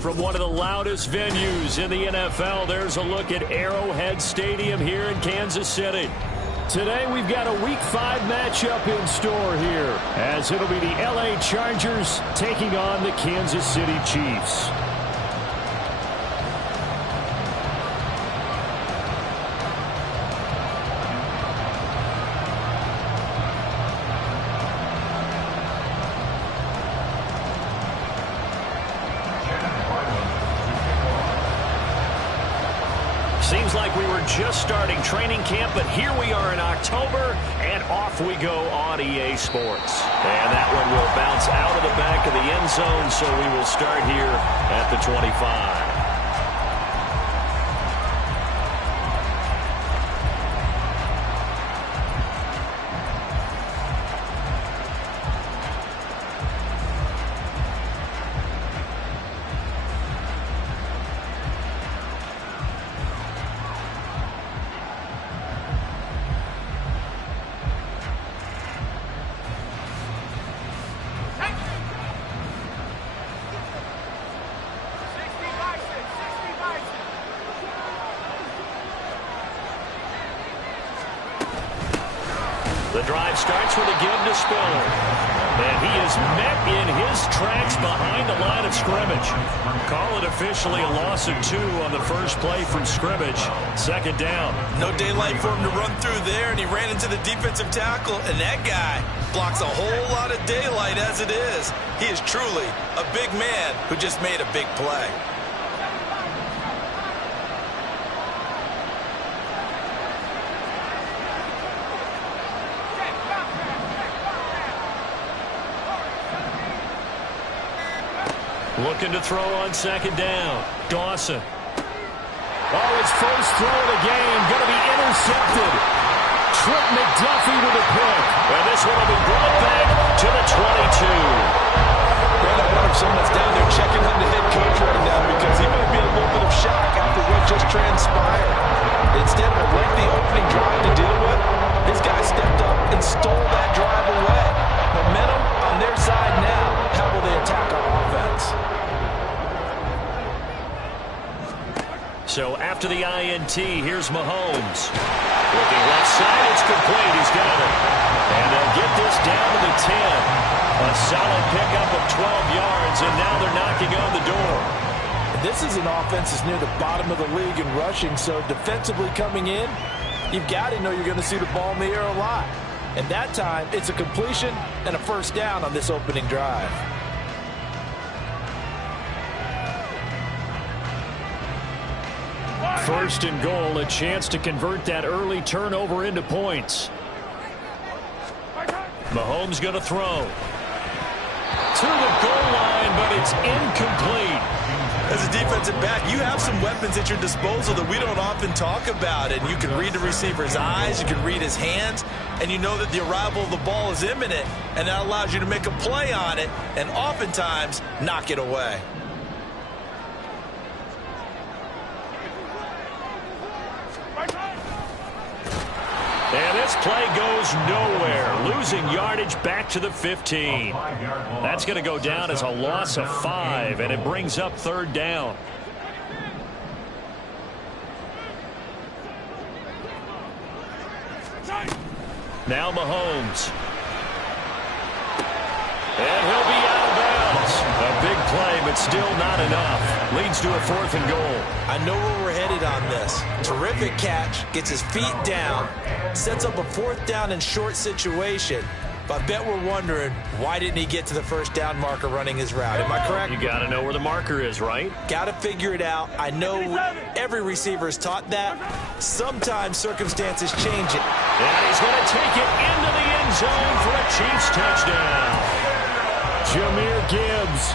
From one of the loudest venues in the NFL, there's a look at Arrowhead Stadium here in Kansas City. Today we've got a Week 5 matchup in store here, as it'll be the LA Chargers taking on the Kansas City Chiefs. Seems like we were just starting training camp, but here we are in October, and off we go on EA Sports. And that one will bounce out of the back of the end zone, so we will start here at the 25. The drive starts with a give to Spiller. And he is met in his tracks behind the line of scrimmage. Call it officially a loss of 2 on the first play from scrimmage. Second down. No daylight for him to run through there, and he ran into the defensive tackle, and that guy blocks a whole lot of daylight as it is. He is truly a big man who just made a big play. Looking to throw on second down. Dawson. Oh, his first throw of the game. Going to be intercepted. Trent McDuffie with a pick. And this one will be brought back to the 22. Brad, I wonder if someone's down there checking on the head coach right now, because he might be in a little bit of shock after what just transpired. Instead of a lengthy opening drive to deal with, this guy stepped up and stole that drive away. Momentum on their side now. How will they attack our offense? So after the INT, here's Mahomes. Looking left side, it's complete. He's got it. And they'll get this down to the 10. A solid pickup of 12 yards, and now they're knocking on the door. This is an offense that's near the bottom of the league in rushing, so defensively coming in, you've got to know you're going to see the ball in the air a lot. And that time, it's a completion and a first down on this opening drive. First and goal, a chance to convert that early turnover into points. Mahomes going to throw. To the goal line, but it's incomplete. As a defensive back, you have some weapons at your disposal that we don't often talk about. And you can read the receiver's eyes, you can read his hands, and you know that the arrival of the ball is imminent, and that allows you to make a play on it and oftentimes knock it away. And this play goes nowhere, losing yardage back to the 15. That's going to go down as a loss of 5, and it brings up third down. Now Mahomes. And he'll be out of bounds. A big play, but still not enough. Leads to a 4th and goal. I know where we're headed on this. Terrific catch, gets his feet down, sets up a 4th down and short situation. But I bet we're wondering, why didn't he get to the first down marker running his route? Am I correct? You got to know where the marker is, right? Got to figure it out. I know every receiver is taught that. Sometimes circumstances change it. And he's going to take it into the end zone for a Chiefs touchdown. Jahmyr Gibbs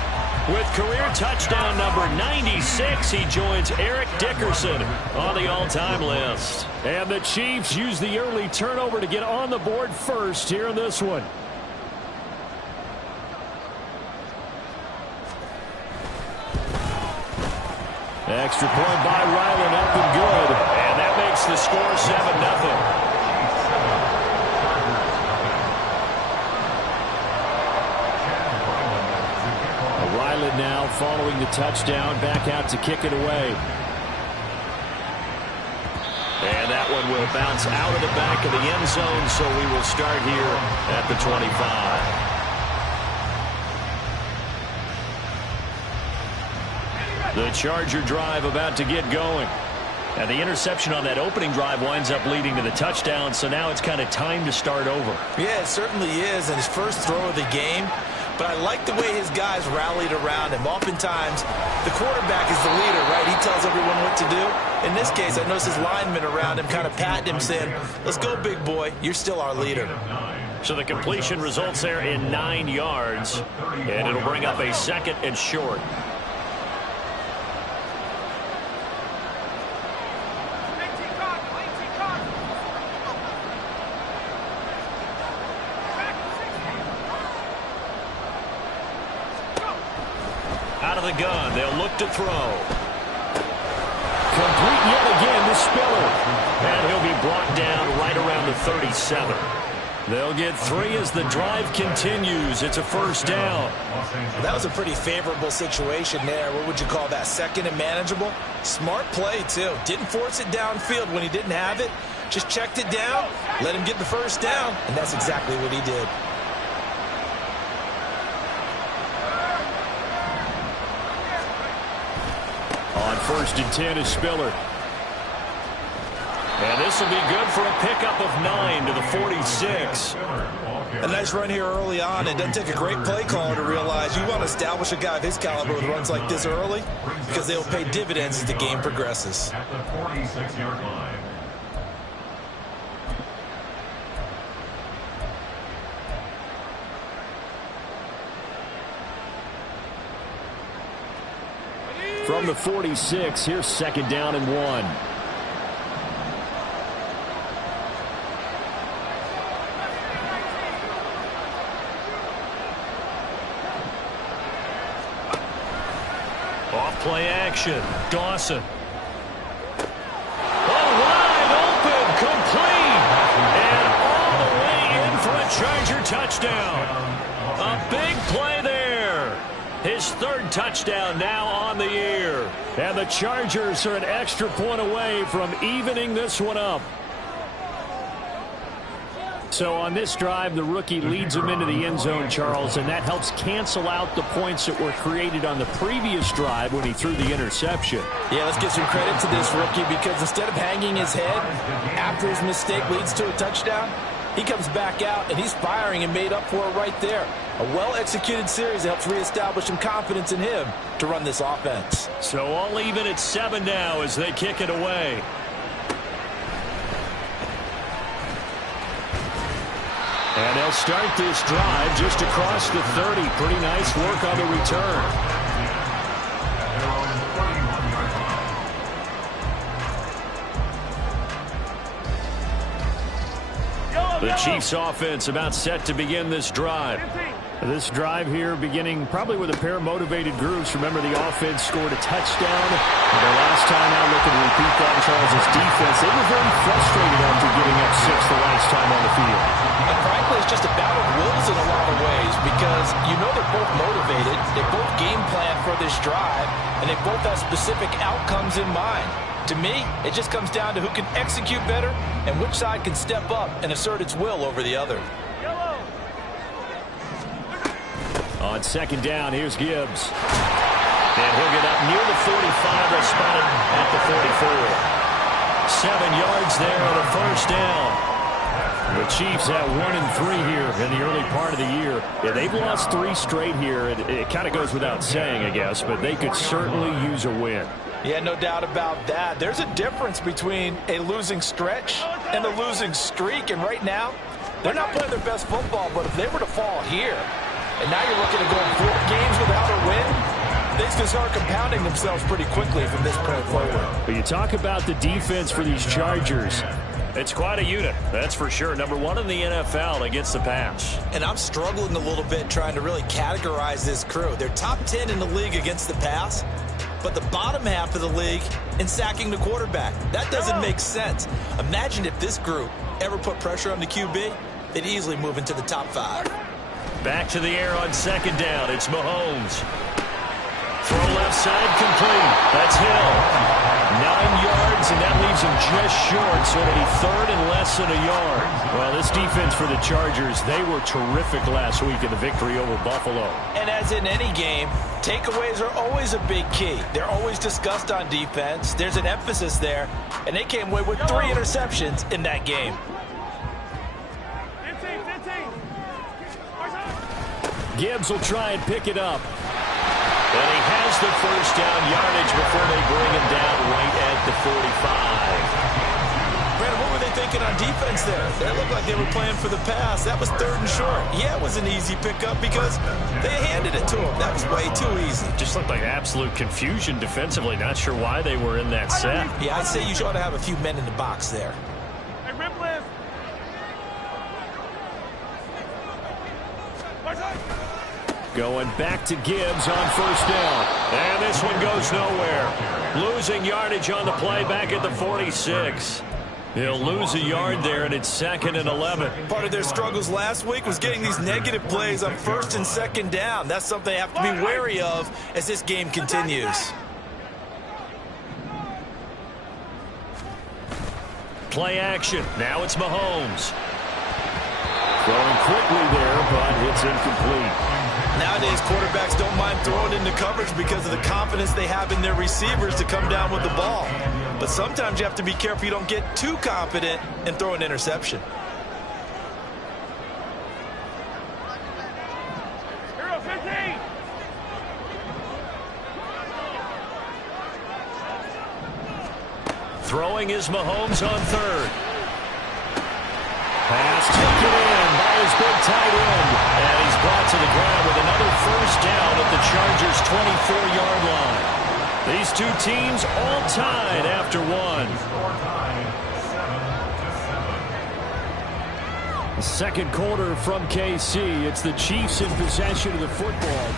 with career touchdown number 96. He joins Eric Dickerson on the all-time list. And the Chiefs use the early turnover to get on the board first here in this one. Extra point by Ryland, up and good. And that makes the score 7-0. Now following the touchdown, back out to kick it away. And that one will bounce out of the back of the end zone, so we will start here at the 25. The Charger drive about to get going. And the interception on that opening drive winds up leading to the touchdown, so now it's kind of time to start over. Yeah, it certainly is, and his first throw of the game. But I like the way his guys rallied around him. Oftentimes, the quarterback is the leader, right? He tells everyone what to do. In this case, I noticed his linemen around him kind of patting him, saying, let's go, big boy. You're still our leader. So the completion results there in 9 yards, and it'll bring up a 2nd and short. Out of the gun, they'll look to throw. Complete yet again to Spiller. And he'll be brought down right around the 37. They'll get 3 as the drive continues. It's a first down. That was a pretty favorable situation there. What would you call that? 2nd and manageable? Smart play, too. Didn't force it downfield when he didn't have it. Just checked it down, let him get the first down, and that's exactly what he did. On 1st and 10 is Spiller. And this will be good for a pickup of 9 to the 46. A nice run here early on. It doesn't take a great play caller to realize you want to establish a guy of his caliber with runs like this early because they'll pay dividends as the game progresses. At the 46-yard line. From the 46, here's 2nd down and 1. Off play action. Dawson. Oh, wide open. Complete. And all the way in for a Charger touchdown. A big play there. His 3rd touchdown now on the year. And the Chargers are an extra point away from evening this one up. So on this drive, the rookie leads him into the end zone, Charles, and that helps cancel out the points that were created on the previous drive when he threw the interception. Yeah, let's give some credit to this rookie because instead of hanging his head after his mistake leads to a touchdown, he comes back out and he's firing and made up for it right there. A well-executed series that helps reestablish some confidence in him to run this offense. So all even at 7 now as they kick it away. And they'll start this drive just across the 30. Pretty nice work on the return. The Chiefs offense about set to begin this drive. This drive here beginning probably with a pair of motivated groups. Remember, the offense scored a touchdown. And the last time out, looking to repeat that, Charles' defense, they were very frustrated after giving up 6 the last time on the field. And frankly, it's just a battle of wills in a lot of ways because you know they're both motivated. They both game plan for this drive, and they both have specific outcomes in mind. To me, it just comes down to who can execute better and which side can step up and assert its will over the other. On 2nd down, here's Gibbs. And he'll get up near the 45. They'll spot him at the 44. 7 yards there on a first down. The Chiefs at 1-3 here in the early part of the year. Yeah, they've lost 3 straight here. It kind of goes without saying, I guess, but they could certainly use a win. Yeah, no doubt about that. There's a difference between a losing stretch and a losing streak. And right now, they're not playing their best football, but if they were to fall here, and now you're looking at going 4 games without a win, things can start compounding themselves pretty quickly from this point forward. But you talk about the defense for these Chargers. It's quite a unit, that's for sure. Number 1 in the NFL against the pass. And I'm struggling a little bit trying to really categorize this crew. They're top 10 in the league against the pass, but the bottom half of the league in sacking the quarterback. That doesn't make sense. Imagine if this group ever put pressure on the QB, they'd easily move into the top 5. Back to the air on 2nd down. It's Mahomes. Throw left side complete. That's Hill. 9 yards, and that leaves him just short, so it'll be third and less than a yard. Well, this defense for the Chargers, they were terrific last week in the victory over Buffalo. And as in any game, takeaways are always a big key. They're always discussed on defense. There's an emphasis there, and they came away with 3 interceptions in that game. Gibbs will try and pick it up. And he has the first down yardage before they bring him down right at the 45. Brandon, what were they thinking on defense there? They looked like they were playing for the pass. That was 3rd and short. Yeah, it was an easy pickup because they handed it to him. That was way too easy. Just looked like absolute confusion defensively. Not sure why they were in that set. Yeah, I'd say you ought to have a few men in the box there. Hey, Ripley. Going back to Gibbs on first down. And this one goes nowhere. Losing yardage on the play back at the 46. He'll lose a yard there, and it's 2nd and 11. Part of their struggles last week was getting these negative plays on 1st and 2nd down. That's something they have to be wary of as this game continues. Play action. Now it's Mahomes. Throwing quickly there, but it's incomplete. Nowadays, quarterbacks don't mind throwing into coverage because of the confidence they have in their receivers to come down with the ball. But sometimes you have to be careful you don't get too confident and throw an interception. Hero 15. Throwing is Mahomes on 3rd. Pass taken in by his big tight end. And he's brought to the ground with another first down at the Chargers' 24-yard line. These two teams all tied after one. The second quarter from KC. It's the Chiefs in possession of the football.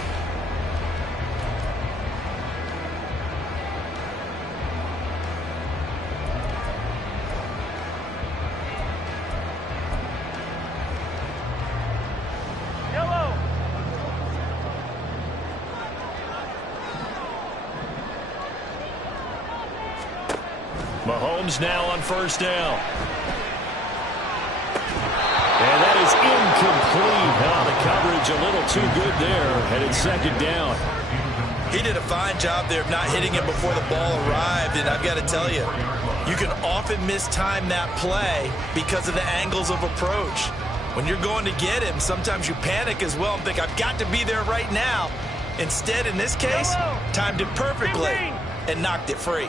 Mahomes now on first down. And that is incomplete. The coverage a little too good there, and it's 2nd down. He did a fine job there of not hitting him before the ball arrived, and I've got to tell you, you can often mistime that play because of the angles of approach. When you're going to get him, sometimes you panic as well and think, I've got to be there right now. Instead, in this case, timed it perfectly and knocked it free.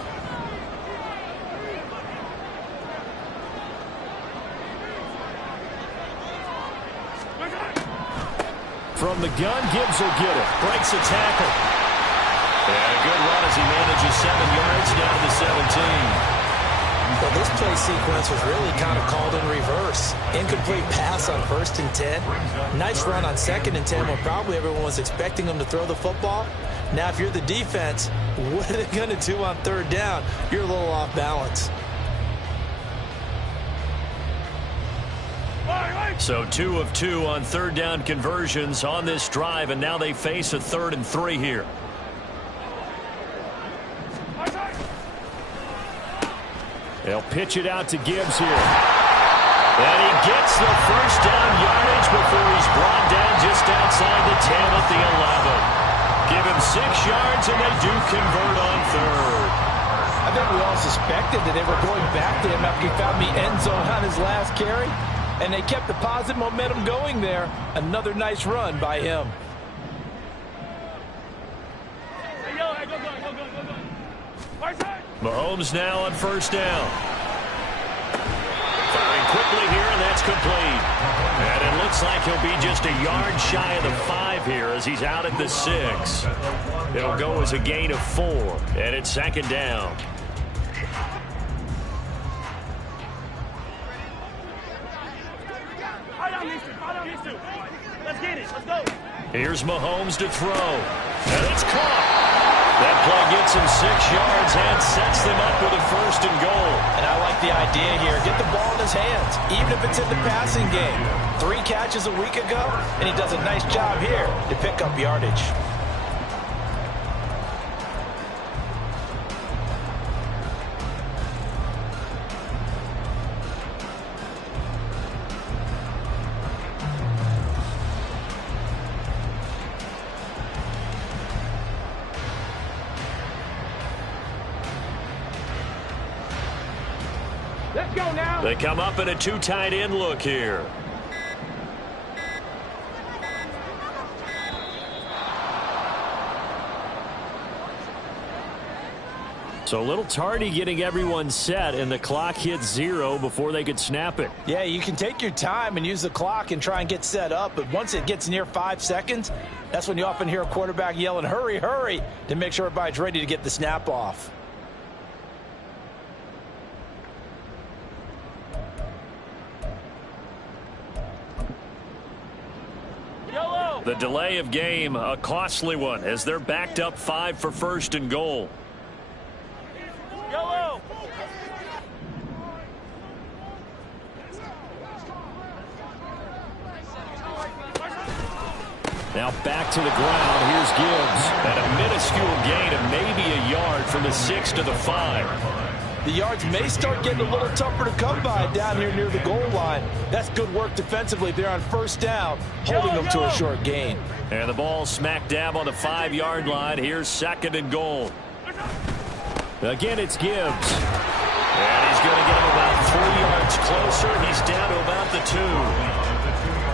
From the gun, Gibbs will get it. Breaks a tackle. And a good run as he manages 7 yards down to the 17. Well, this play sequence was really kind of called in reverse. Incomplete pass on 1st and 10. Nice run on 2nd and 10 when probably everyone was expecting him to throw the football. Now, if you're the defense, what are they going to do on 3rd down? You're a little off balance. So 2 of 2 on 3rd down conversions on this drive, and now they face a 3rd and 3 here. They'll pitch it out to Gibbs here. And he gets the first down yardage before he's brought down just outside the 10 at the 11. Give him 6 yards, and they do convert on 3rd. I think we all suspected that they were going back to him after he found the end zone on his last carry. And they kept the positive momentum going there. Another nice run by him. Mahomes now on first down. Firing quickly here, and that's complete. And it looks like he'll be just a yard shy of the 5 here as he's out at the 6. It'll go as a gain of 4, and it's 2nd down. Let's get it. Let's go. Here's Mahomes to throw. And it's caught. That play gets him 6 yards and sets them up with a 1st and goal. And I like the idea here. Get the ball in his hands, even if it's in the passing game. 3 catches a week ago, and he does a nice job here to pick up yardage. Let's go now. They come up in a two tight end look here. So a little tardy getting everyone set, and the clock hit 0 before they could snap it. Yeah, you can take your time and use the clock and try and get set up, but once it gets near 5 seconds, that's when you often hear a quarterback yelling, hurry, hurry, to make sure everybody's ready to get the snap off. Yellow. The delay of game, a costly one, as they're backed up 5 for first and goal. Yellow. Now back to the ground. Here's Gibbs. At a minuscule gain of maybe a yard from the 6 to the 5. The yards may start getting a little tougher to come by down here near the goal line. That's good work defensively. They're on first down, holding them to a short gain. And the ball smack dab on the 5-yard line. Here's second and goal. Again, it's Gibbs. And he's going to get him about 3 yards closer. He's down to about the 2.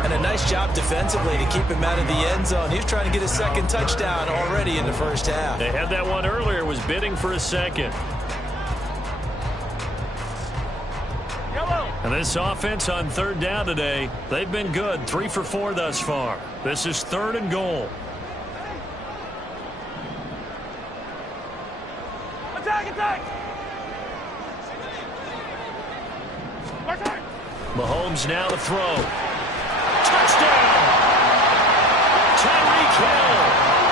And a nice job defensively to keep him out of the end zone. He's trying to get his second touchdown already in the first half. They had that one earlier, was bidding for a second. Yellow. And this offense on third down today, they've been good. 3 for 4 thus far. This is third and goal. Attack, attack. Mahomes now to throw. Touchdown! Tyreek Hill.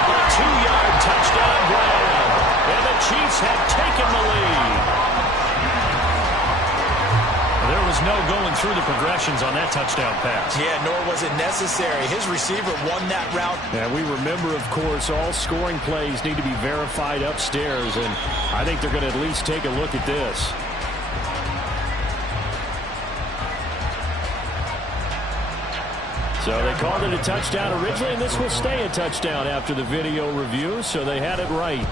A 2-yard touchdown grab. And the Chiefs have taken the lead. There was no going through the progressions on that touchdown pass. Yeah, nor was it necessary. His receiver won that route. And we remember, of course, all scoring plays need to be verified upstairs, and I think they're going to at least take a look at this. So they called it a touchdown originally, and this will stay a touchdown after the video review, so they had it right.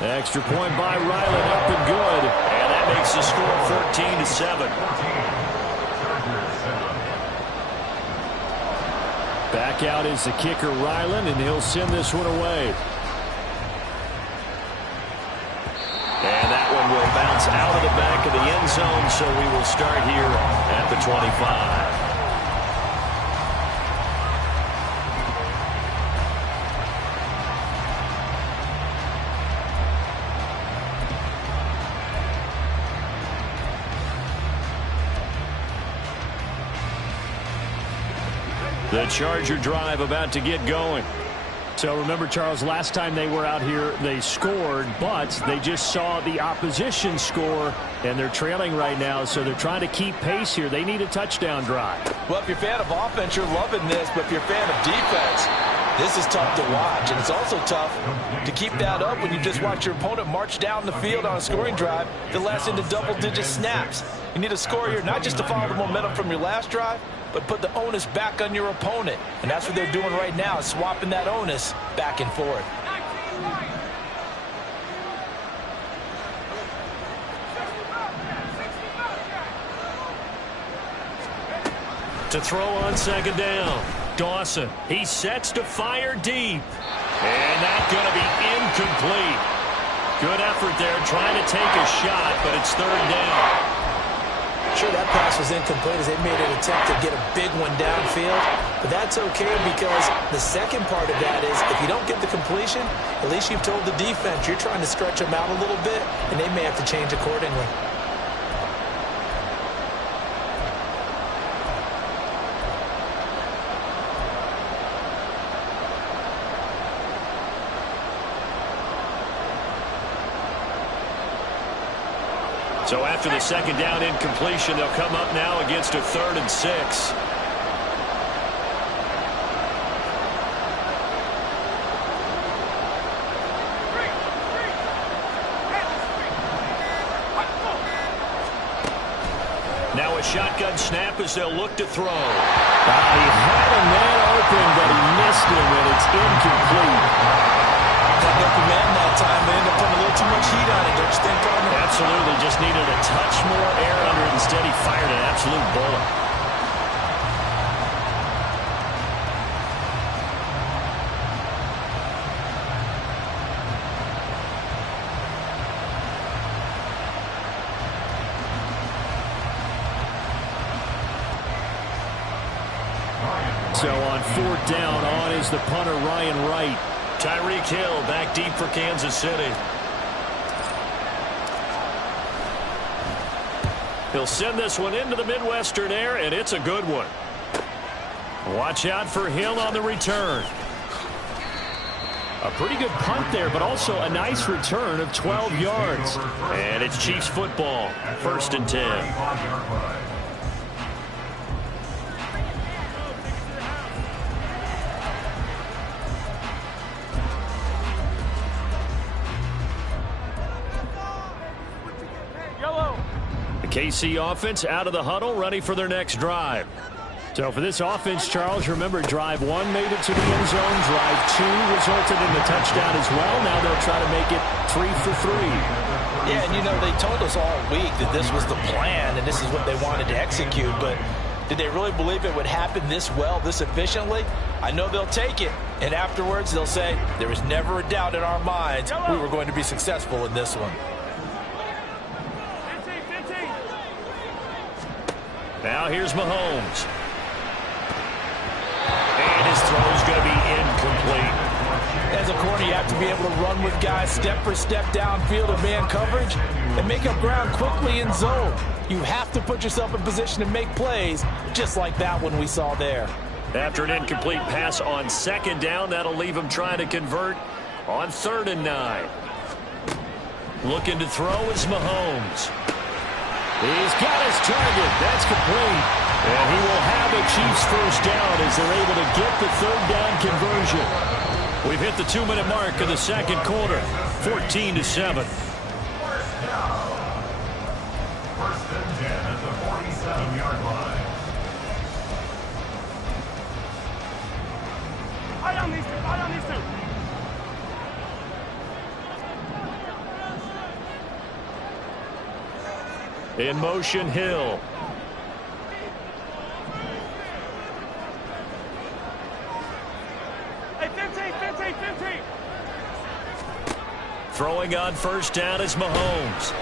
Extra point by Ryland, up and good. And that makes the score 14-7. Back out is the kicker, Ryland, and he'll send this one away. And that one will bounce out of the back of the end zone, so we will start here at the 25. The Charger drive about to get going. So remember, Charles, last time they were out here, they scored, but they just saw the opposition score, and they're trailing right now, so they're trying to keep pace here. They need a touchdown drive. Well, if you're a fan of offense, you're loving this, but if you're a fan of defense, this is tough to watch, and it's also tough to keep that up when you just watch your opponent march down the field on a scoring drive that lasts into double-digit snaps. You need a score here, not just to follow the momentum from your last drive, but put the onus back on your opponent. And that's what they're doing right now, swapping that onus back and forth. To throw on second down. Dawson, he sets to fire deep. And that's going to be incomplete. Good effort there trying to take a shot, but it's third down. Sure, that pass was incomplete as they made an attempt to get a big one downfield, but that's okay because the second part of that is if you don't get the completion, at least you've told the defense you're trying to stretch them out a little bit, and they may have to change accordingly. So after the second down incompletion, they'll come up now against a 3rd and 6. Now a shotgun snap as they'll look to throw. He had a man open, but he missed him, and it's incomplete. Got no command that time. They end up putting a little too much heat on it, don't you think, Carmen? Absolutely. Just needed a touch more air under it. Instead, he fired an absolute bullet. So on fourth down, on is the punter, Ryan Wright. Tyreek Hill back deep for Kansas City. He'll send this one into the Midwestern air, and it's a good one. Watch out for Hill on the return. A pretty good punt there, but also a nice return of 12 yards. And it's Chiefs football, 1st and 10. KC offense out of the huddle, ready for their next drive. So for this offense, Charles, remember drive 1 made it to the end zone. Drive 2 resulted in the touchdown as well. Now they'll try to make it 3 for 3. Yeah, and you know, they told us all week that this was the plan and this is what they wanted to execute, but did they really believe it would happen this well, this efficiently? I know they'll take it, and afterwards they'll say, there was never a doubt in our minds we were going to be successful in this one. Now here's Mahomes. And his throw's going to be incomplete. As a corner, you have to be able to run with guys step for step downfield of man coverage and make up ground quickly in zone. You have to put yourself in position to make plays just like that one we saw there. After an incomplete pass on 2nd down, that'll leave him trying to convert on 3rd and 9. Looking to throw is Mahomes. He's got his target. That's complete. And he will have a Chiefs 1st down as they're able to get the 3rd down conversion. We've hit the 2-minute mark of the 2nd quarter. 14-7. 1st and 10 at the 47-yard line. Eye on these two. Eye on these two. In motion, Hill. Hey, 15. Throwing on 1st down is Mahomes.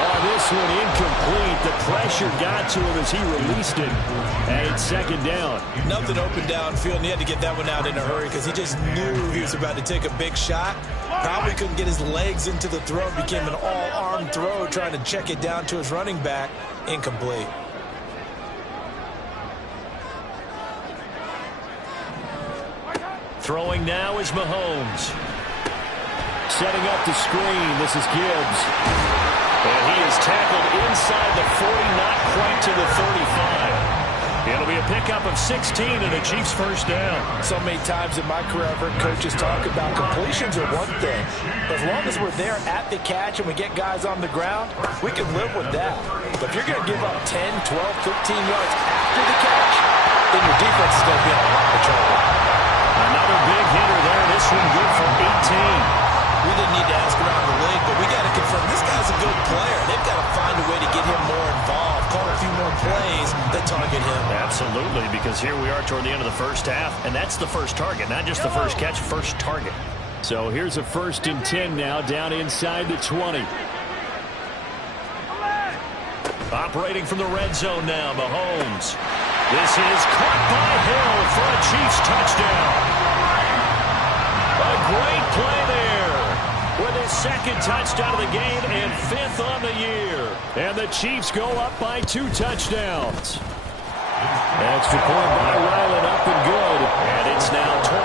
Oh, this one incomplete. The pressure got to him as he released it. And it's 2nd down. Nothing open downfield, and he had to get that one out in a hurry because he just knew he was about to take a big shot. Probably couldn't get his legs into the throw. Became an all-arm throw, trying to check it down to his running back. Incomplete. Throwing now is Mahomes. Setting up the screen. This is Gibbs. And he is tackled inside the 40, not quite to the 35. It'll be a pickup of 16 and a Chiefs 1st down. So many times in my career, I've heard coaches talk about completions are one thing. As long as we're there at the catch and we get guys on the ground, we can live with that. But if you're going to give up 10, 12, 15 yards after the catch, then your defense is going to be in a lot of trouble. Another big hitter there. This one good for 18. We didn't need to ask around the league, but we got to confirm this guy's a good player. They've got to find a way to get him more involved, call a few more plays that target him. Absolutely, because here we are toward the end of the 1st half, and that's the first target, not just the first catch, first target. So here's a 1st and 10 now, down inside the 20. Operating from the red zone now, Mahomes. This is caught by Hill for a Chiefs touchdown. A great play there with his 2nd touchdown of the game and 5th on the year. And the Chiefs go up by 2 touchdowns. Extra point by Ryland, up and good. And it's now 21-7.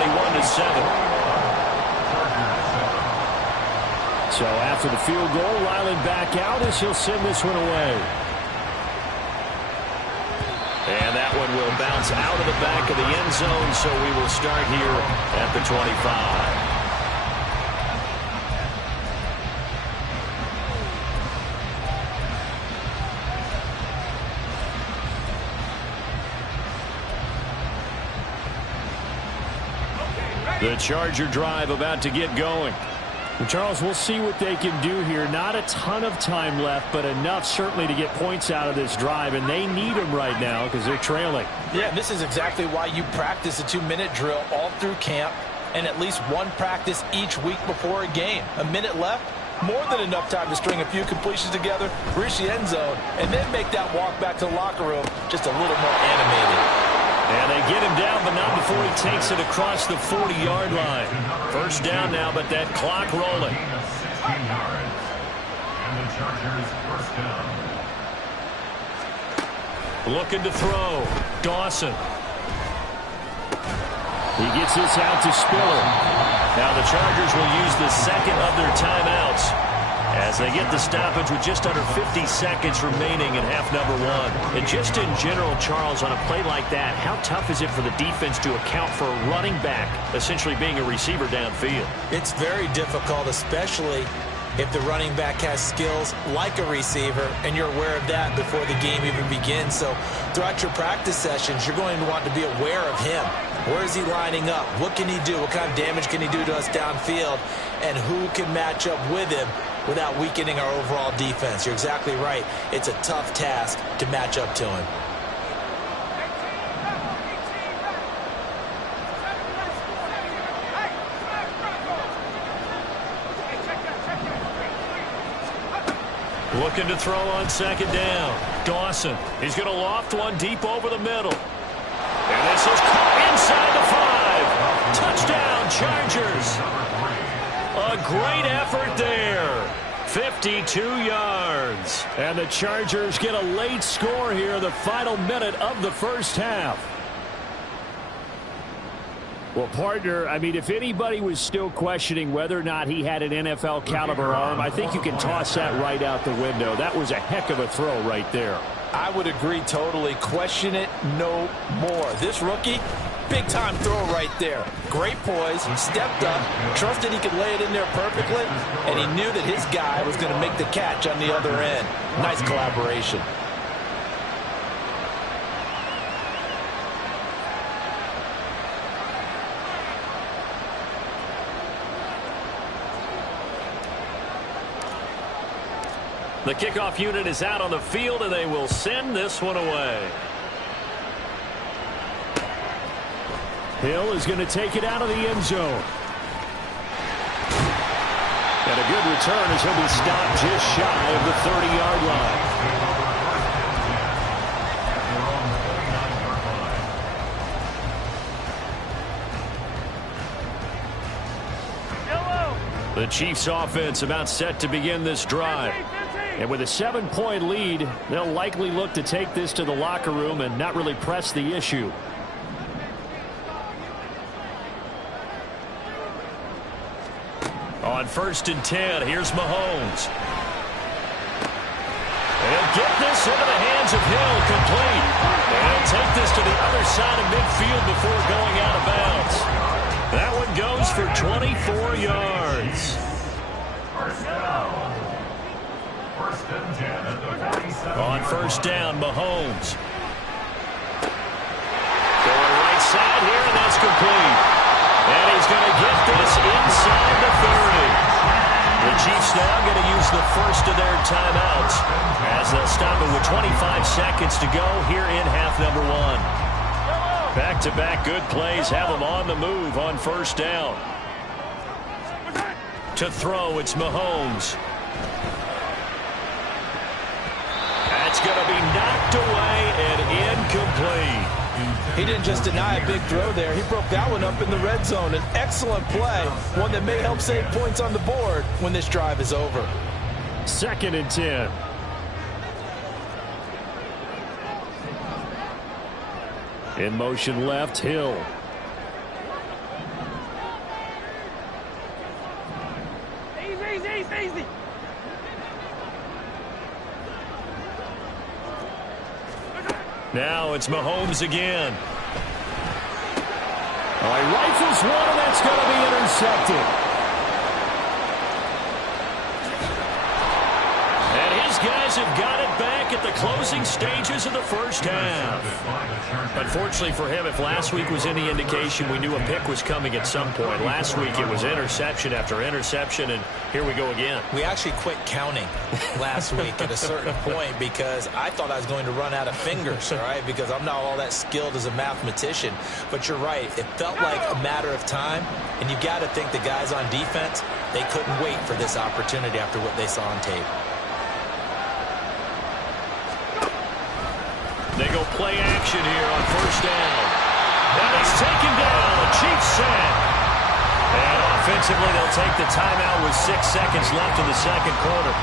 So after the field goal, Ryland back out as he'll send this one away. And that one will bounce out of the back of the end zone, so we will start here at the 25. The Charger drive about to get going. And Charles, we'll see what they can do here. Not a ton of time left, but enough certainly to get points out of this drive, and they need them right now because they're trailing. Yeah, this is exactly why you practice a 2-minute drill all through camp and at least one practice each week before a game. A minute left, more than enough time to string a few completions together, reach the end zone, and then make that walk back to the locker room just a little more animated. And they get him down, but not before he takes it across the 40-yard line. First down now, but that clock rolling. And the Chargers first down. Looking to throw. Dawson. He gets this out to Spiller. Now the Chargers will use the second of their timeouts as they get the stoppage with just under 50 seconds remaining in half number one. And just in general, Charles, on a play like that, how tough is it for the defense to account for a running back essentially being a receiver downfield? It's very difficult, especially if the running back has skills like a receiver, and you're aware of that before the game even begins. So throughout your practice sessions, you're going to want to be aware of him. Where is he lining up? What can he do? What kind of damage can he do to us downfield? And who can match up with him without weakening our overall defense? You're exactly right. It's a tough task to match up to him. Looking to throw on second down. Dawson. He's going to loft one deep over the middle. And this is caught inside the 5. Touchdown, Chargers. A great effort there. 52 yards. And the Chargers get a late score here, the final minute of the first half. Well, partner, I mean, if anybody was still questioning whether or not he had an NFL caliber arm, I think you can toss that right out the window. That was a heck of a throw right there. I would agree totally. Question it no more. This rookie, big-time throw right there. Great poise, stepped up, trusted he could lay it in there perfectly, and he knew that his guy was going to make the catch on the other end. Nice collaboration. The kickoff unit is out on the field, and they will send this one away. Hill is going to take it out of the end zone. And a good return as he'll be stopped just shy of the 30-yard line. The Chiefs offense about set to begin this drive. And with a 7-point lead, they'll likely look to take this to the locker room and not really press the issue. On 1st and 10, here's Mahomes. He'll get this into the hands of Hill, complete. And he'll take this to the other side of midfield before going out of bounds. That one goes for 24 yards. First down. First and 10 at the 47. On 1st down, Mahomes. Going right side here, and that's complete. And he's going to get this inside the 30. The Chiefs now going to use the first of their timeouts as they'll stop it with 25 seconds to go here in half number one. Back-to-back good plays have them on the move on 1st down. To throw, it's Mahomes. That's going to be knocked away and incomplete. He didn't just deny a big throw there. He broke that one up in the red zone. An excellent play, one that may help save points on the board when this drive is over. 2nd and 10. In motion left, Hill. Easy. Now it's Mahomes again. Oh, he rifles one, and that's going to be intercepted. And his guys have got it back back at the closing stages of the first half. Unfortunately for him, if last week was any indication, we knew a pick was coming at some point. Last week it was interception after interception, and here we go again. We actually quit counting last week at a certain point because I thought I was going to run out of fingers, all right, because I'm not all that skilled as a mathematician. But you're right. It felt like a matter of time, and you got to think the guys on defense, they couldn't wait for this opportunity after what they saw on tape. They go play action here on first down. And he's taken down. A Chiefs sack. And offensively, they'll take the timeout with 6 seconds left in the second quarter.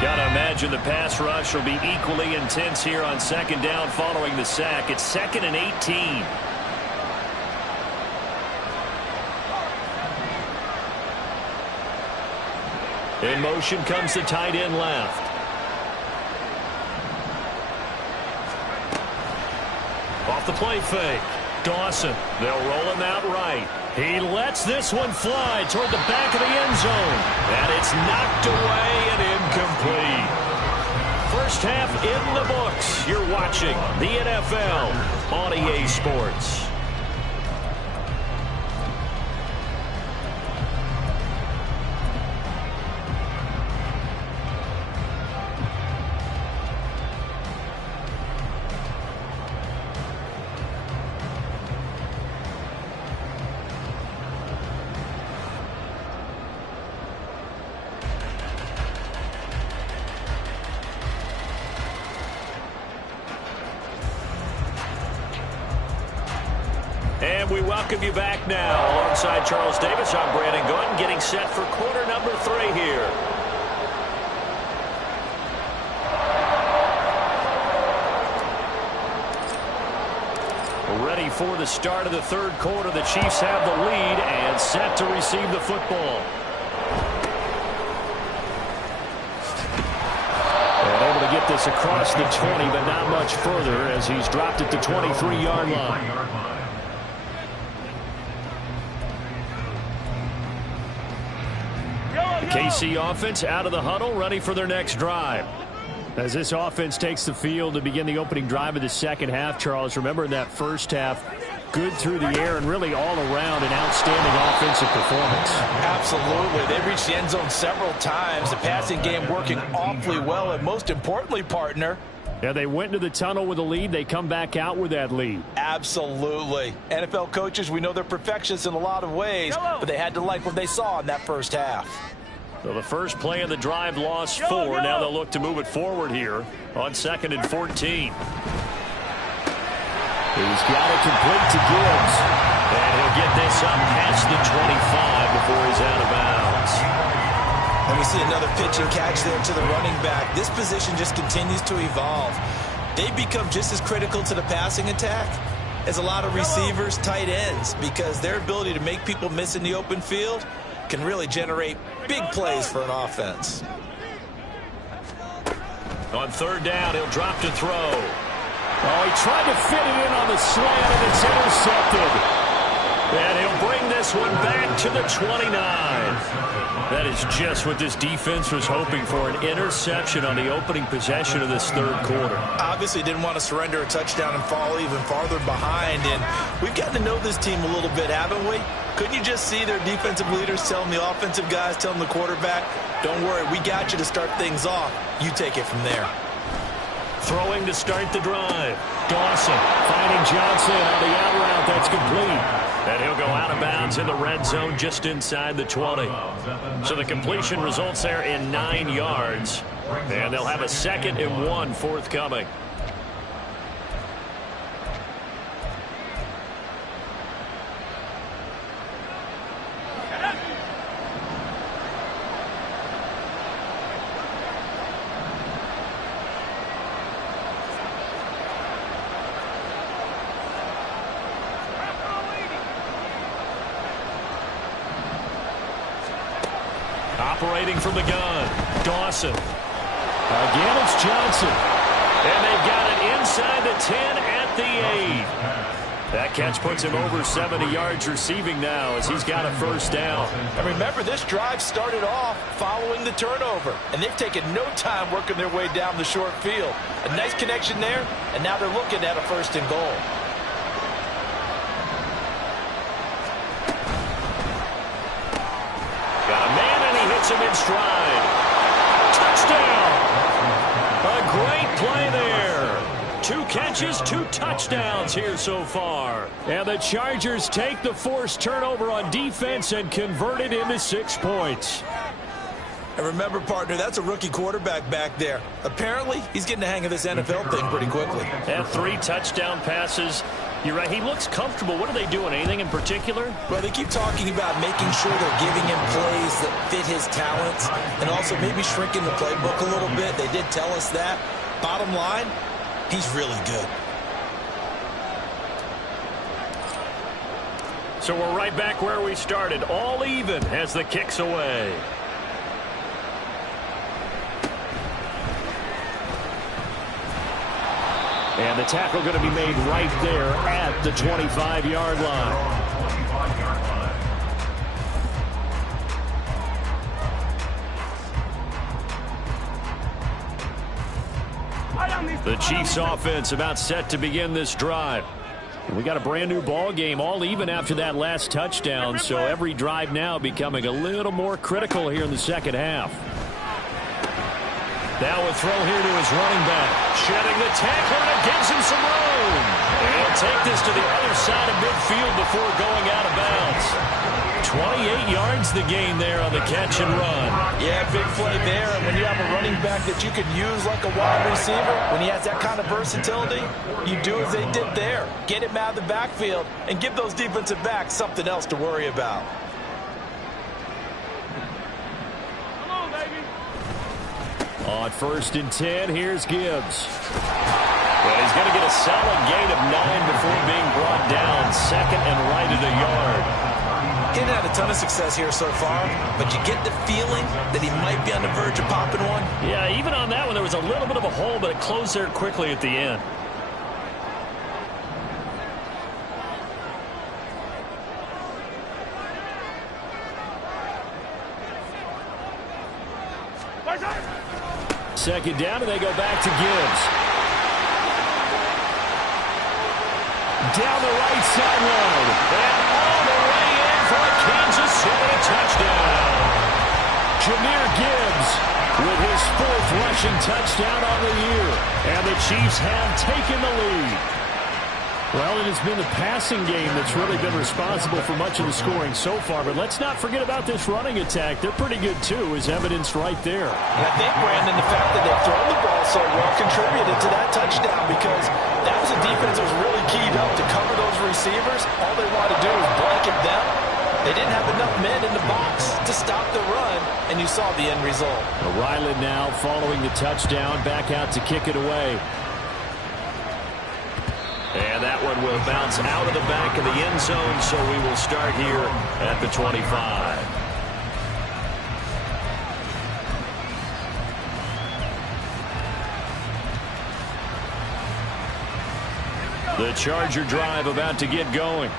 Gotta imagine the pass rush will be equally intense here on second down following the sack. It's 2nd and 18. In motion comes the tight end left. Off the play fake. Dawson. They'll roll him out right. He lets this one fly toward the back of the end zone. And it's knocked away and incomplete. First half in the books. You're watching the NFL on EA Sports. And we welcome you back now. Alongside Charles Davis, I'm Brandon Gordon, getting set for quarter number 3 here. Ready for the start of the third quarter. The Chiefs have the lead and set to receive the football. And able to get this across the 20, but not much further as he's dropped it to 23-yard line. The KC offense out of the huddle, ready for their next drive. As this offense takes the field to begin the opening drive of the second half, Charles, remember in that first half, good through the air and really all around an outstanding offensive performance. Absolutely. They reached the end zone several times. The passing game working awfully well, and most importantly, partner, yeah, they went into the tunnel with a lead. They come back out with that lead. Absolutely. NFL coaches, we know they're perfectionists in a lot of ways, but they had to like what they saw in that first half. So the first play of the drive lost 4. Now they'll look to move it forward here on 2nd and 14. He's got it complete to Gibbs. And he'll get this up past the 25 before he's out of bounds. And we see another pitch and catch there to the running back. This position just continues to evolve. They become just as critical to the passing attack as a lot of receivers, tight ends, because their ability to make people miss in the open field can really generate big plays for an offense. On third down, he'll drop to throw. Oh, he tried to fit it in on the slant, and it's intercepted. And he'll bring this one back to the 29. That is just what this defense was hoping for, an interception on the opening possession of this third quarter. Obviously didn't want to surrender a touchdown and fall even farther behind, and we've gotten to know this team a little bit, haven't we? Couldn't you just see their defensive leaders telling the offensive guys, telling the quarterback, don't worry, we got you to start things off. You take it from there. Throwing to start the drive. Dawson finding Johnson on the out route. That's complete. And he'll go out of bounds in the red zone just inside the 20. So the completion results there in 9 yards. And they'll have a 2nd and 1 forthcoming. Operating from the gun, Dawson. Again, it's Johnson. And they've got it inside the 10 at the 8. That catch puts him over 70 yards receiving now as he's got a first down. And remember, this drive started off following the turnover, and they've taken no time working their way down the short field. A nice connection there, and now they're looking at a first and goal. Got a man, and he hits him in stride. Touchdown! A great play there. 2 catches, 2 touchdowns here so far. And the Chargers take the forced turnover on defense and convert it into 6 points. And remember, partner, that's a rookie quarterback back there. Apparently, he's getting the hang of this NFL thing pretty quickly. And 3 touchdown passes. You're right, he looks comfortable. What are they doing? Anything in particular? Well, they keep talking about making sure they're giving him plays that fit his talents and also maybe shrinking the playbook a little bit. They did tell us that. Bottom line, he's really good. So we're right back where we started, all even as the kick's away. And the tackle going to be made right there at the 25-yard line. The Chiefs offense about set to begin this drive. We got a brand new ball game, all even after that last touchdown, so every drive now becoming a little more critical here in the second half. Now a throw here to his running back. Shedding the tackler, and it gives him some room. And he'll take this to the other side of midfield before going out of bounds. 28 yards the gain there on the catch and run. Yeah, big play there. And when you have a running back that you can use like a wide receiver, when he has that kind of versatility, you do as they did there. Get him out of the backfield and give those defensive backs something else to worry about. On 1st and 10, here's Gibbs. Well, he's going to get a solid gain of 9 before being brought down. Second and right at a yard. He hasn't had a ton of success here so far, but you get the feeling that he might be on the verge of popping one. Yeah, even on that one, there was a little bit of a hole, but it closed there quickly at the end. Second down, and they go back to Gibbs. Down the right sideline. And all the way in for a Kansas City touchdown. Jahmyr Gibbs with his 4th rushing touchdown on the year. And the Chiefs have taken the lead. Well, it has been the passing game that's really been responsible for much of the scoring so far. But let's not forget about this running attack. They're pretty good, too, as evidenced right there. And I think, Brandon, the fact that they've thrown the ball so well contributed to that touchdown because that was a defense that was really keyed up to cover those receivers. All they wanted to do was blanket them. They didn't have enough men in the box to stop the run, and you saw the end result. Ryland now following the touchdown, back out to kick it away. And that one will bounce out of the back of the end zone, so we will start here at the 25. The Charger drive about to get going.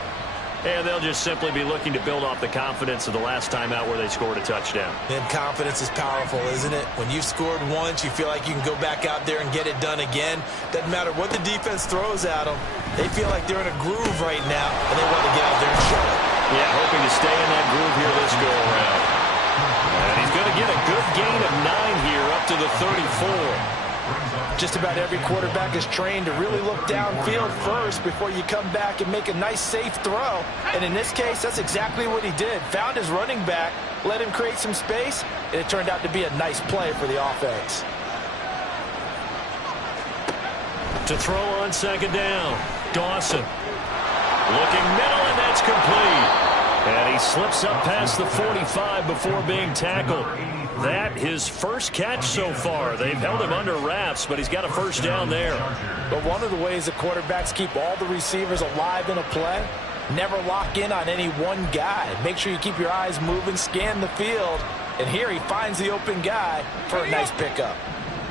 And they'll just simply be looking to build off the confidence of the last time out where they scored a touchdown. And confidence is powerful, isn't it? When you've scored once, you feel like you can go back out there and get it done again. Doesn't matter what the defense throws at them. They feel like they're in a groove right now, and they want to get out there and show it. Yeah, hoping to stay in that groove here this go-around. And he's going to get a good gain of 9 here up to the 34. Just about every quarterback is trained to really look downfield first before you come back and make a nice, safe throw. And in this case, that's exactly what he did. Found his running back, let him create some space, and it turned out to be a nice play for the offense. To throw on second down, Dawson. Looking middle, and that's complete. And he slips up past the 45 before being tackled. That his first catch so far. They've held him under wraps, but he's got a first down there. But one of the ways the quarterbacks keep all the receivers alive in a play, never lock in on any one guy. Make sure you keep your eyes moving, scan the field, And here he finds the open guy for a nice pickup.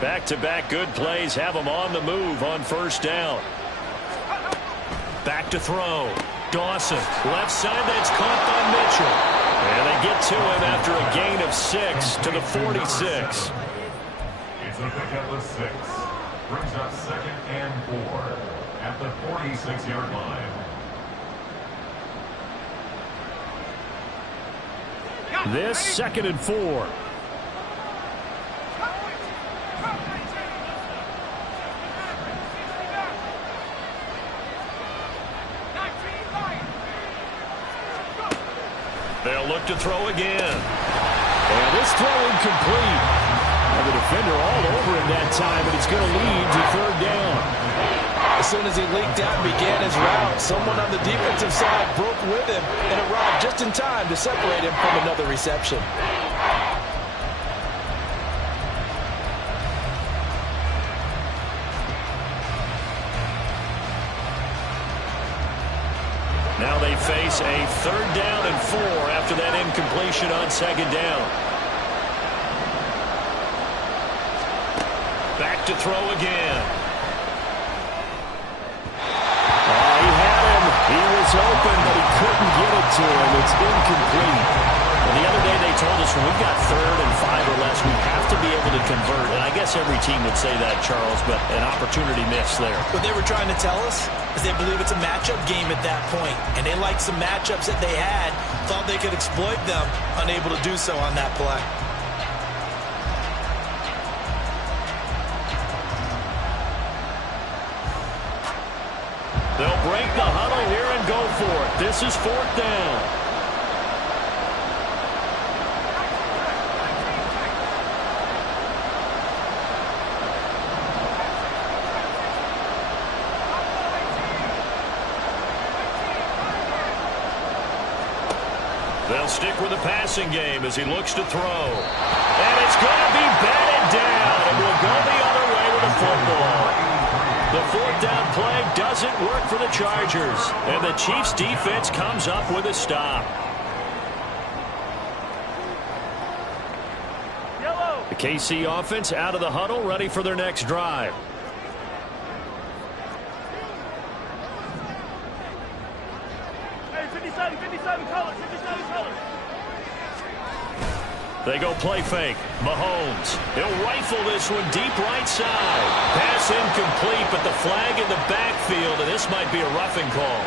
Back-to-back good plays have him on the move on first down. Back to throw. Dawson, left side, that's caught by Mitchell. And they get to him after a gain of 6 to the 46. It's a pickup of 6. Brings up 2nd and 4 at the 46-yard line. This 2nd and 4. They'll look to throw again. And this throw incomplete. And the defender all over him that time, but it's going to lead to 3rd down. As soon as he leaked out and began his route, someone on the defensive side broke with him and arrived just in time to separate him from another reception. Now they face a 3rd down and 4 after that incompletion on 2nd down. Back to throw again. He had him. He was open, but he couldn't get it to him. It's incomplete. Well, the other day they told us when we've got 3rd and 5 or less, we have to be able to convert. And I guess every team would say that, Charles, but an opportunity missed there. What they were trying to tell us is they believe it's a matchup game at that point, and they liked some matchups that they had, thought they could exploit them, unable to do so on that play. They'll break the huddle here and go for it. This is 4th down. They'll stick with the passing game as he looks to throw. And it's going to be batted down, and we'll go the other way with the football. The 4th down play doesn't work for the Chargers, and the Chiefs' defense comes up with a stop. The KC offense out of the huddle, ready for their next drive. Hey, 57 colors, 57 colors. They go play fake. Mahomes. He'll rifle this one deep right side. Pass incomplete, but the flag in the backfield, and this might be a roughing call.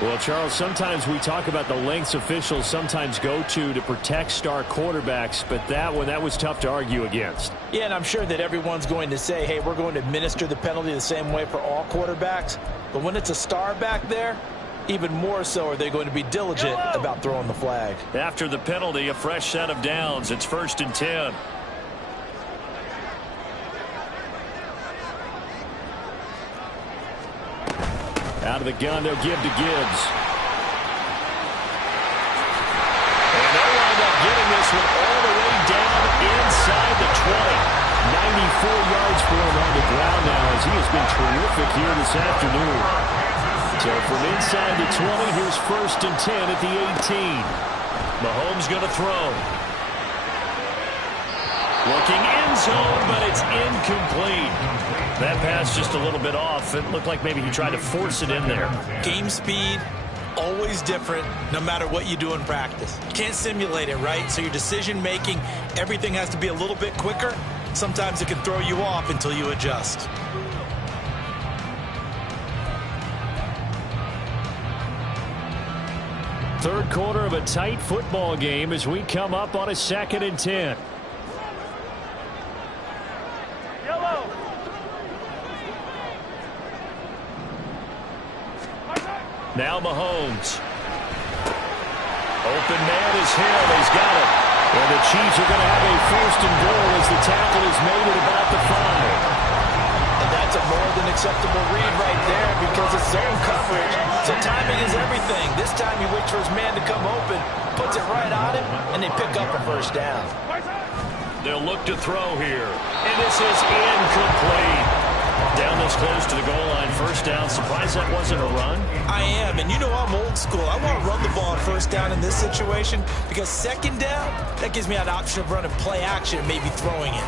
Well, Charles, sometimes we talk about the lengths officials sometimes go to protect star quarterbacks, but that one, that was tough to argue against. Yeah, and I'm sure that everyone's going to say, hey, we're going to administer the penalty the same way for all quarterbacks. But when it's a star back there, even more so are they going to be diligent about throwing the flag. After the penalty, a fresh set of downs. It's 1st and 10. Out of the gun, they'll give to Gibbs. And they'll wind up getting this one all the way down inside the 20. 94 yards for him on the ground now as he has been terrific here this afternoon. So from inside the 20, here's 1st and 10 at the 18. Mahomes going to throw. Looking end zone, but it's incomplete. That pass just a little bit off. It looked like maybe he tried to force it in there. Game speed, always different, no matter what you do in practice. You can't simulate it, right? So your decision making, everything has to be a little bit quicker. Sometimes it can throw you off until you adjust. Third quarter of a tight football game as we come up on a 2nd and 10. Yellow. Now Mahomes. Open man is here. He's got it. And the Chiefs are going to have a 1st and goal as the tackle is made at about the 5. And that's a more than acceptable read right there because it's zone coverage. So timing is everything. This time he waits for his man to come open, puts it right on him, and they pick up a 1st down. They'll look to throw here. And this is incomplete. Down this close to the goal line, first down. Surprised that wasn't a run? I am, and you know I'm old school. I want to run the ball on first down in this situation because second down, that gives me an option of running play action and maybe throwing it.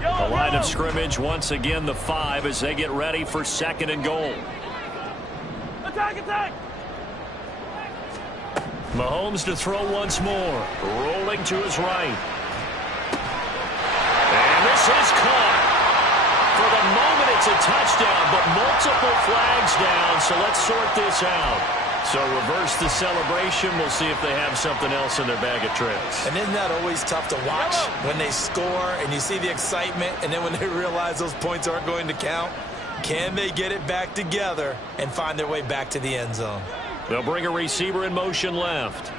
The line of scrimmage, once again, the 5 as they get ready for second and goal. Attack, attack! Mahomes to throw once more. Rolling to his right. And this is caught. For the moment, it's a touchdown, but multiple flags down, so let's sort this out. So reverse the celebration. We'll see if they have something else in their bag of tricks. And isn't that always tough to watch when they score and you see the excitement, and then when they realize those points aren't going to count? Can they get it back together and find their way back to the end zone? They'll bring a receiver in motion left.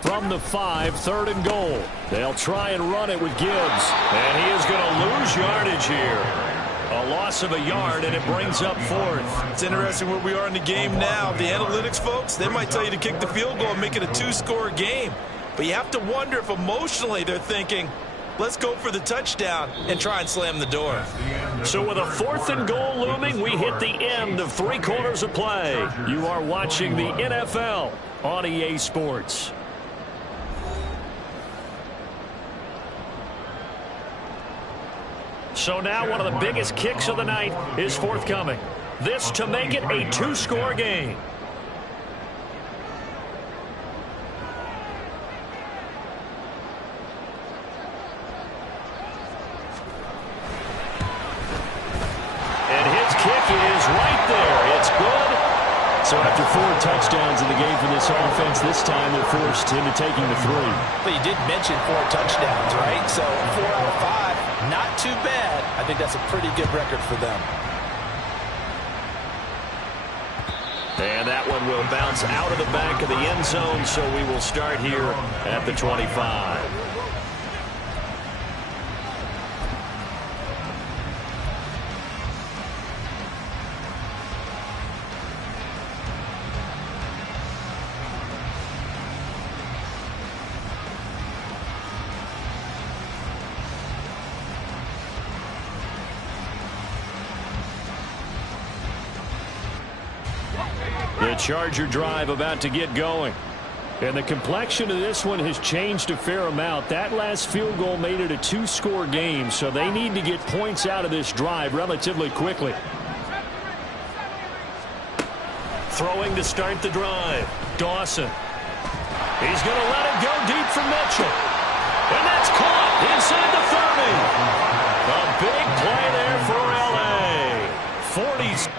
From the 5, third and goal. They'll try and run it with Gibbs. And he is going to lose yardage here. A loss of a yard, and it brings up fourth. It's interesting where we are in the game now. The analytics folks, they might tell you to kick the field goal and make it a 2-score game. But you have to wonder if emotionally they're thinking, let's go for the touchdown and try and slam the door. So with a 4th and goal looming, we hit the end of 3 quarters of play. You are watching the NFL on EA Sports. So now one of the biggest kicks of the night is forthcoming. This to make it a 2-score game. And his kick is right there. It's good. So after 4 touchdowns in the game for this offense, this time they're forced into taking the 3. But you did mention 4 touchdowns, right? So 4 out of 5, not too bad. I think that's a pretty good record for them. And that one will bounce out of the back of the end zone, so we will start here at the 25. The Charger drive about to get going. And the complexion of this one has changed a fair amount. That last field goal made it a 2-score game, so they need to get points out of this drive relatively quickly. Throwing to start the drive. Dawson. He's going to let it go deep for Mitchell. And that's caught inside the 30. A big play there for L.A. 40.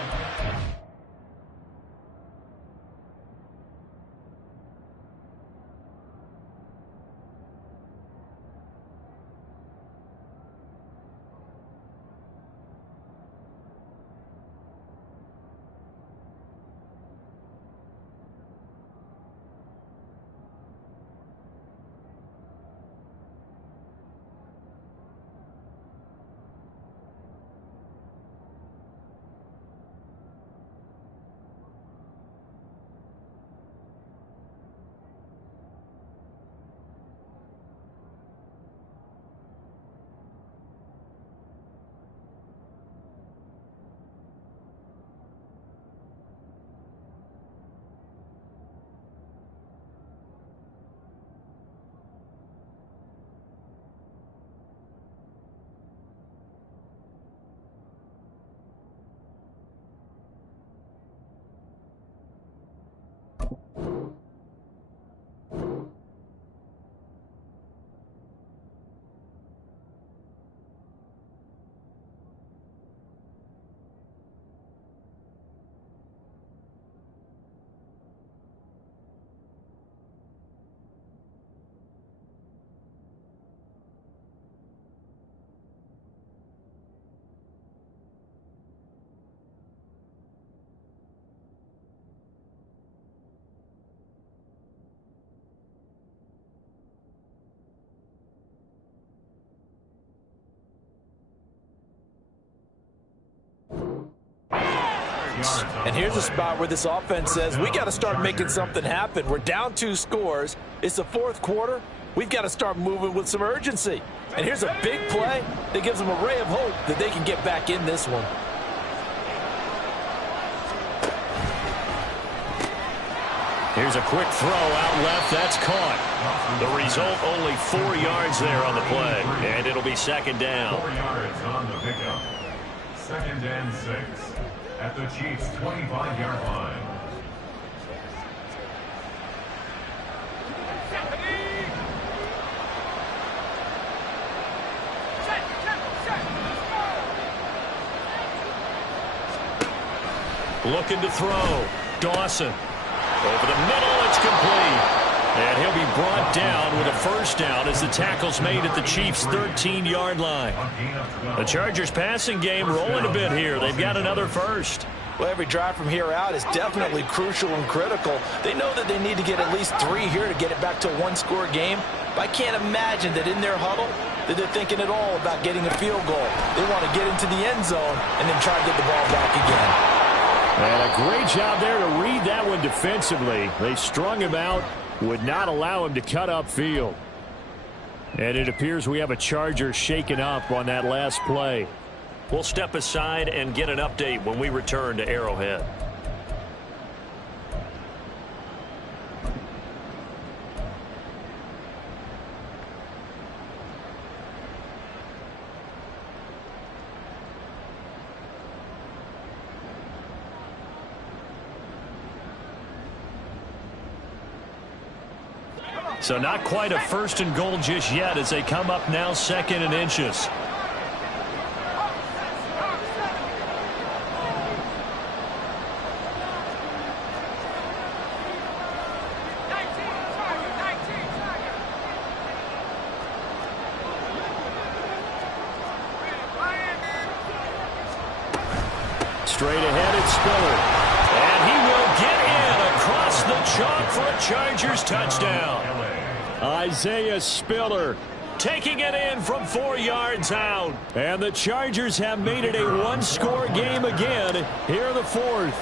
works. And here's a spot where this offense says, we got to start making something happen. We're down 2 scores. It's the 4th quarter. We've got to start moving with some urgency. And here's a big play that gives them a ray of hope that they can get back in this one. Here's a quick throw out left. That's caught. The result, only 4 yards there on the play. And it'll be 2nd down. 4 yards on the pickup. 2nd and 6 at the Chiefs' 25-yard line. Looking to throw. Dawson. Over the middle, it's complete. And he'll be brought down with a 1st down as the tackle's made at the Chiefs' 13-yard line. The Chargers' passing game rolling a bit here. They've got another 1st. Well, every drive from here out is definitely crucial and critical. They know that they need to get at least 3 here to get it back to a 1-score game. But I can't imagine that in their huddle that they're thinking at all about getting a field goal. They want to get into the end zone and then try to get the ball back again. And a great job there to read that one defensively. They strung him out, would not allow him to cut upfield. And it appears we have a Charger shaken up on that last play. We'll step aside and get an update when we return to Arrowhead. So not quite a 1st and goal just yet as they come up now 2nd and inches. Straight ahead, it's Spiller. And he will get in across the chalk for a Chargers touchdown. Isaiah Spiller taking it in from 4 yards out. And the Chargers have made it a 1-score game again here in the 4th.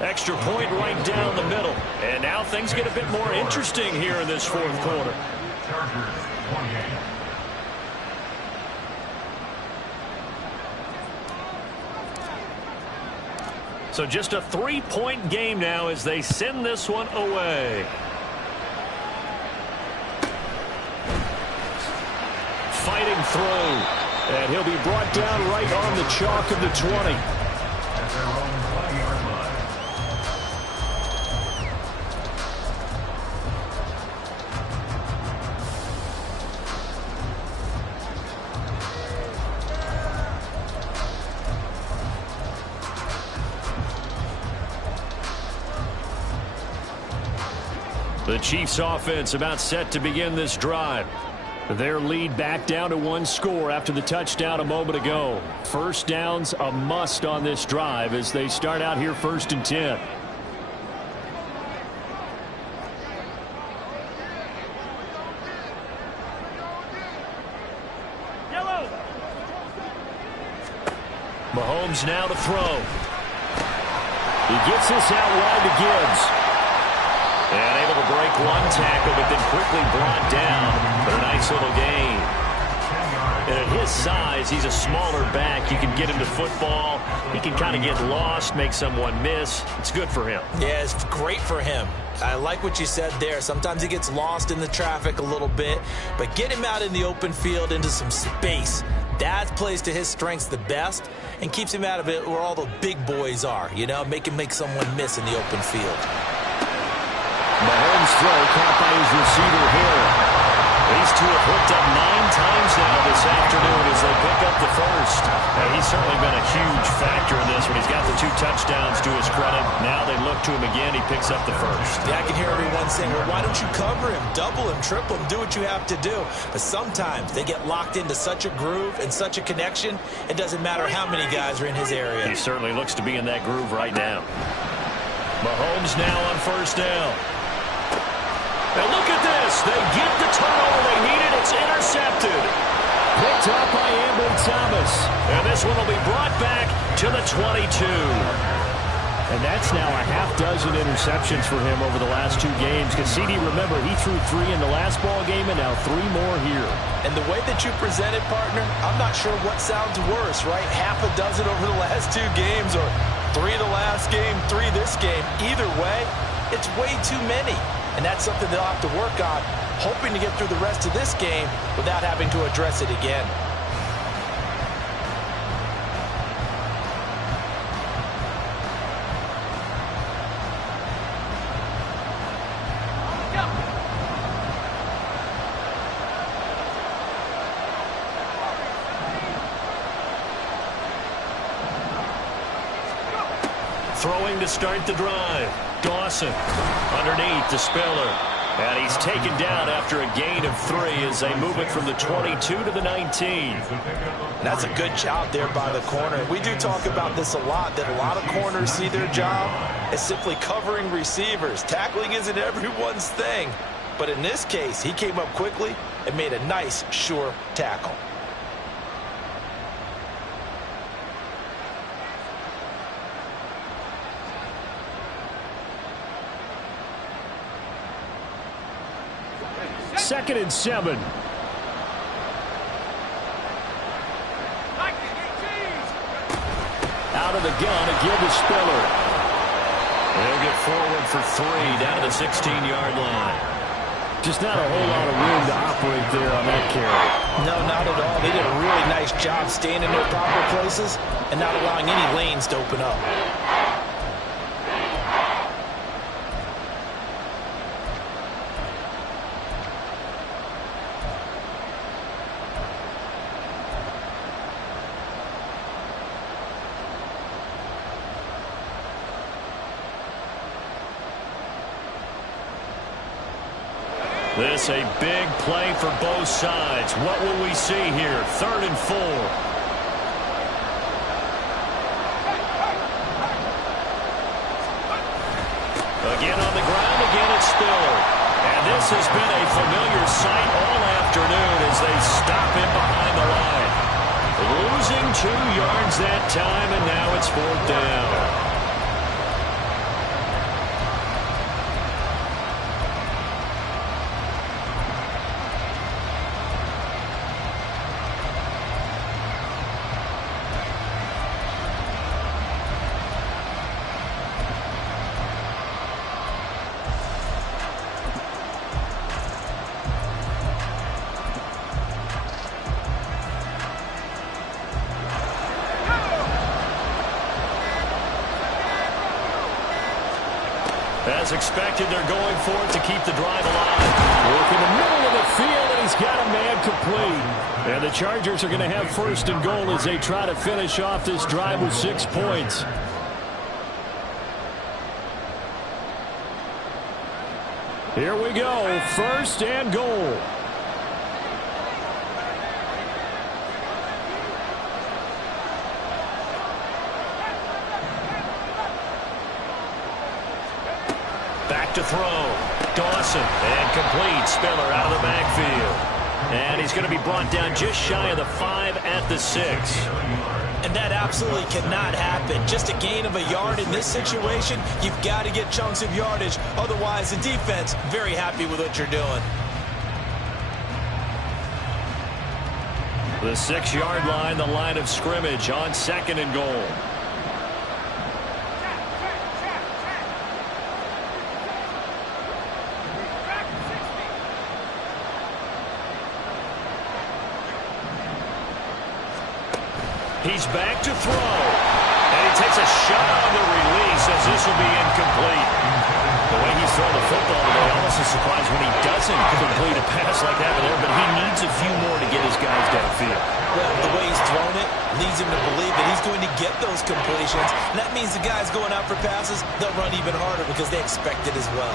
Extra point right down the middle. And now things get a bit more interesting here in this 4th quarter. Chargers 28. So just a 3-point game now as they send this one away. Fighting through. And he'll be brought down right on the chalk of the 20. At their own 20-yard line. The Chiefs offense about set to begin this drive. Their lead back down to 1 score after the touchdown a moment ago. 1st downs a must on this drive as they start out here 1st and 10. Yellow. Mahomes now to throw. He gets this out wide to Gibbs. And able to break 1 tackle, but then quickly brought down for a nice little gain. And at his size, he's a smaller back. You can get him to football. He can kind of get lost, make someone miss. It's good for him. Yeah, it's great for him. I like what you said there. Sometimes he gets lost in the traffic a little bit, but get him out in the open field into some space. That plays to his strengths the best and keeps him out of it where all the big boys are, you know, make someone miss in the open field. Mahomes' throw caught by his receiver Hill. These two have hooked up 9 times now this afternoon as they pick up the 1st. And he's certainly been a huge factor in this when he's got the 2 touchdowns to his credit. Now they look to him again. He picks up the 1st. Yeah, I can hear everyone saying, well, why don't you cover him, double him, triple him, do what you have to do. But sometimes they get locked into such a groove and such a connection, it doesn't matter how many guys are in his area. He certainly looks to be in that groove right now. Mahomes now on 1st down. And look at this. They get the turnover they needed. It's intercepted. Picked up by Ambry Thomas. And this This one will be brought back to the 22. And that's now a half dozen interceptions for him over the last 2 games. Because CD, remember, he threw 3 in the last ball game and now 3 more here. And the way that you presented, partner, I'm not sure what sounds worse, right? Half a dozen over the last 2 games or 3 the last game, 3 this game. Either way, it's way too many. And that's something they'll have to work on, hoping to get through the rest of this game without having to address it again. Throwing to start the drive. Dawson underneath to Spiller. And he's taken down after a gain of 3 as they move it from the 22 to the 19. That's a good job there by the corner. We do talk about this a lot, that a lot of corners see their job as simply covering receivers. Tackling isn't everyone's thing. But in this case, he came up quickly and made a nice, sure tackle. Second and 7. Out of the gun, a give to Spiller. They'll get forward for 3 down to the 16-yard line. Just not a whole lot of room to operate there on that carry. No, not at all. They did a really nice job staying in their proper places and not allowing any lanes to open up. This a big play for both sides. What will we see here? 3rd and 4. Again on the ground, again it's Spiller. And this has been a familiar sight all afternoon as they stop him behind the line. Losing 2 yards that time, and now it's 4th down. As expected, they're going for it to keep the drive alive. Work in the middle of the field, and he's got a man complete. And the Chargers are going to have 1st and goal as they try to finish off this drive with 6 points. Here we go, 1st and goal. Back to throw. Dawson. And complete. Spiller out of the backfield. And he's going to be brought down just shy of the 5 at the 6. And that absolutely cannot happen. Just a gain of a yard in this situation, you've got to get chunks of yardage. Otherwise, the defense, very happy with what you're doing. The 6-yard line, the line of scrimmage on 2nd and goal. He's back to throw. And he takes a shot on the release as this will be incomplete. The way he's thrown the football today, almost a surprise when he doesn't complete a pass like that there, but he needs a few more to get his guys downfield. Well, the way he's thrown it leads him to believe that he's going to get those completions. And that means the guys going out for passes, they'll run even harder because they expect it as well.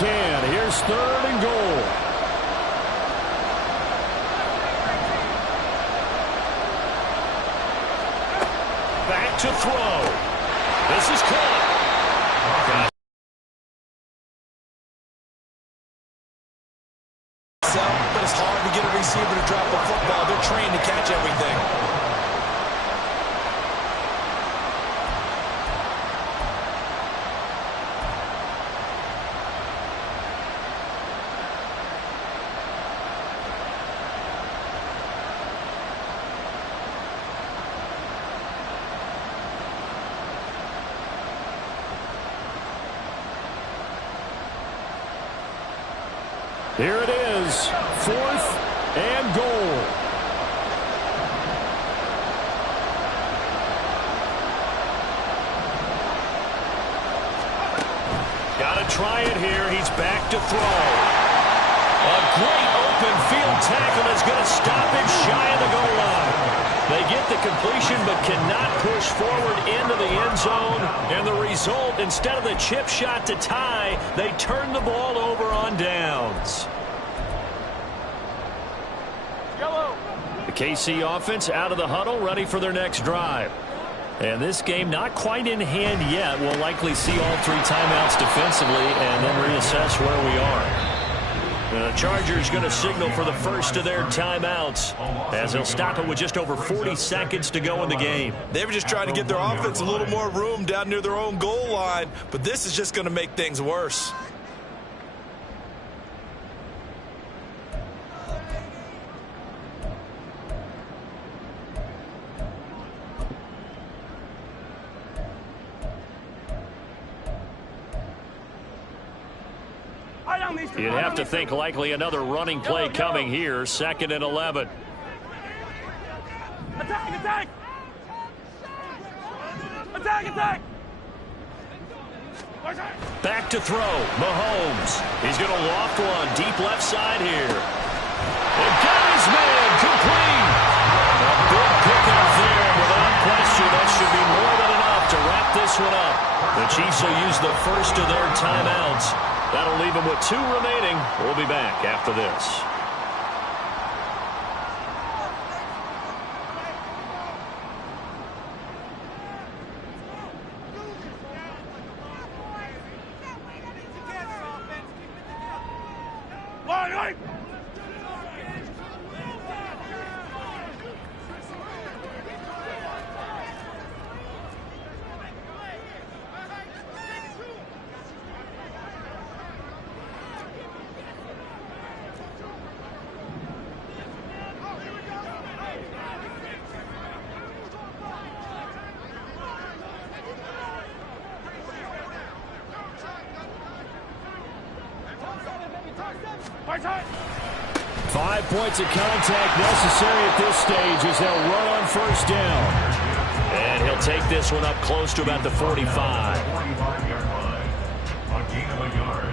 Here's 3rd and goal. Back to throw. This is caught. receiver to drop a football. They're trained to catch everything. Here it is, 4th and goal. Got to try it here. He's back to throw. A great open field tackle is going to stop him shy of the goal line. They get the completion but cannot push forward into the end zone. And the result, instead of the chip shot to tie, they turn the ball over on downs. The KC offense out of the huddle, ready for their next drive. And this game not quite in hand yet. We'll likely see all 3 timeouts defensively and then reassess where we are. The Chargers going to signal for the first of their timeouts as they'll stop it with just over 40 seconds to go in the game. They were just trying to get their offense a little more room down near their own goal line, but this is just going to make things worse. You'd have to think likely another running play coming here, 2nd and 11. Attack, attack! Attack, attack! Back to throw, Mahomes. He's going to loft one deep left side here. And got his man complete. A big pickup there. Without question, that should be more than enough to wrap this one up. The Chiefs will use the first of their timeouts. That'll leave them with 2 remaining. We'll be back after this. Five points of contact necessary at this stage as they'll run on first down. And he'll take this one up close to about the 45. 45-yard line. A gain of a yard.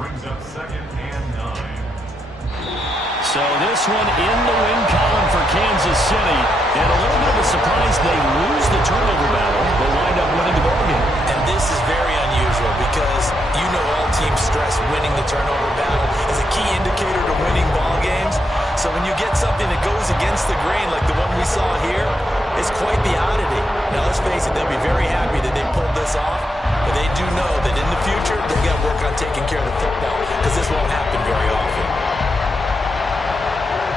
Brings up 2nd and 9. So this one in the win column for Kansas City. And a little bit of a surprise, they lose the turnover battle, but wind up winning the ball game. And this is very unusual because you know all teams stress winning the turnover battle is a key indicator to winning ball games. So when you get something that goes against the grain like the one we saw here, it's quite the oddity. Now let's face it, they'll be very happy that they pulled this off, but they do know that in the future they've got to work on taking care of the football because this won't happen very often.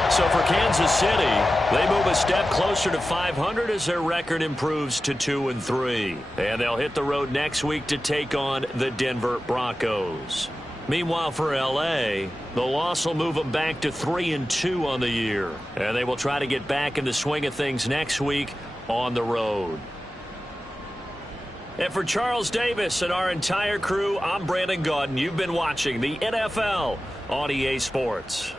So for Kansas City, they move a step closer to 500 as their record improves to 2-3. And they'll hit the road next week to take on the Denver Broncos. Meanwhile, for L.A., the loss will move them back to 3-2 on the year. And they will try to get back in the swing of things next week on the road. And for Charles Davis and our entire crew, I'm Brandon Gaudin. You've been watching the NFL on EA Sports.